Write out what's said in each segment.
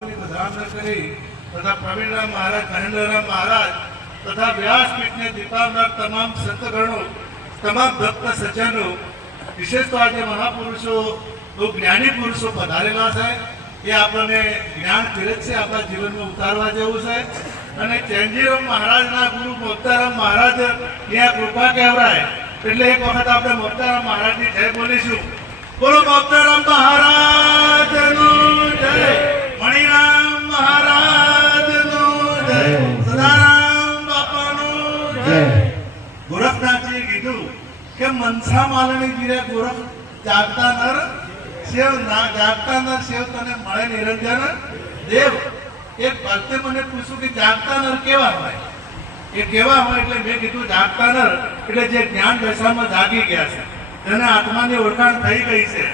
વધામણા કરી તથા પ્રવીણરામ મહારાજ, મહેન્દ્રરામ મહારાજ તથા વ્યાસપીઠને દીપાવનાર તમામ સંતગણો, તમામ ભક્ત સજ્જનો, વિશેષ તો આજે મહાપુરુષો, જ્ઞાની પુરુષો પધારેલા છે. એ આપણને જ્ઞાન ફેરજ છે, આપણા જીવનમાં ઉતારવા જેવું છે. અને ચેનજીરામ મહારાજના ગુરુ મોક્તારામ મહારાજ ત્યાં કૃપા કહેવાય એટલે એક વખત આપણે મોક્તારામ મહારાજની જય બોલીશું. બોલો મોક્તારામ મહારાજનું જય, મણિરામ મહારાજનું જય, સદારામ બાપાનું જય. ગોરખનાથજીએ કીધું કે મનસા માલણી જીરે ગોરખ જાગતા નર શિવ ના જાગતા નર શિવ તને મળે નિરંજન દેવ. એક ભક્તે મને પૂછ્યું કે જાગતા નર કેવા હોય, એ કેવા હોય એટલે મેં કીધું જાગતા નર એટલે જે જ્ઞાન દશામાં જાગી ગયા છે, જેને આત્માની ઓળખાણ થઈ ગઈ છે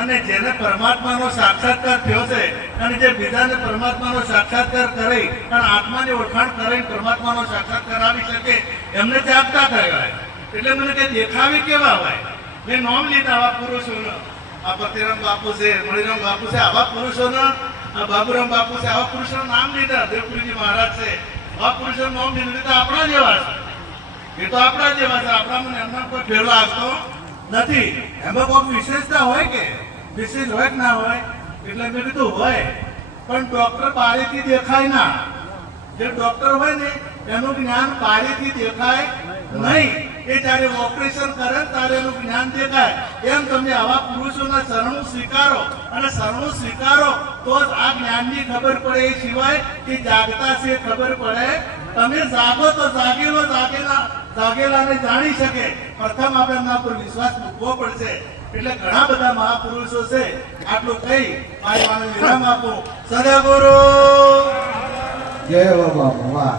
અને જેને પરમાત્માનો સાક્ષાત્કાર થયો છે અને જે બીજાને પરમાત્માનો સાક્ષાત્કાર કરી અને આત્માની ઓળખાણ કરીને પરમાત્માનો સાક્ષાત્કાર આવી શકે એમને જાગતા કહેવાય. એટલે મને કે દેખાવી કેવા હોય, મેં નામ લીધા આવા પુરુષોના. આ પતિરામ બાપુ છે, મણિરામ બાપુ છે, આવા પુરુષોના, આ બાબુરામ બાપુ છે, આવા પુરુષોના નામ લીધા. દેવપુરીજી મહારાજ છે, આવા પુરુષોનું નામ લીધું તો આપણા જેવા છે. એ તો આપણા જેવા છે, આપણા મને એમના કોઈ ફેરલો આવતો નથી. એમાં કોઈ વિશેષતા હોય કે વિશેષ હોય કે ના હોય? એટલે મેં કીધું હોય, પણ ડોક્ટર બારીથી દેખાય ના. જે ડોક્ટર હોય ને એનું જ્ઞાન બારીથી દેખાય નહીં, એ જ્યારે ઓપરેશન કરે ત્યારે એનું જ્ઞાન દેખાય. એમ તમે આવા પુરુષોના શરણું સ્વીકારો અને શરણું સ્વીકારો તો જ આ જ્ઞાનની ખબર પડે. એ સિવાય કે જાગતા છે ખબર પડે. તમે જાગો તો જાગેલાને જાણી શકે. પ્રથમ આપણે એમના પર વિશ્વાસ મૂકવો પડશે. એટલે ઘણા બધા મહાપુરુષો છે. આટલું કહી મારી વાણી વિરામ આપું. સદગુરુ જય બાબા.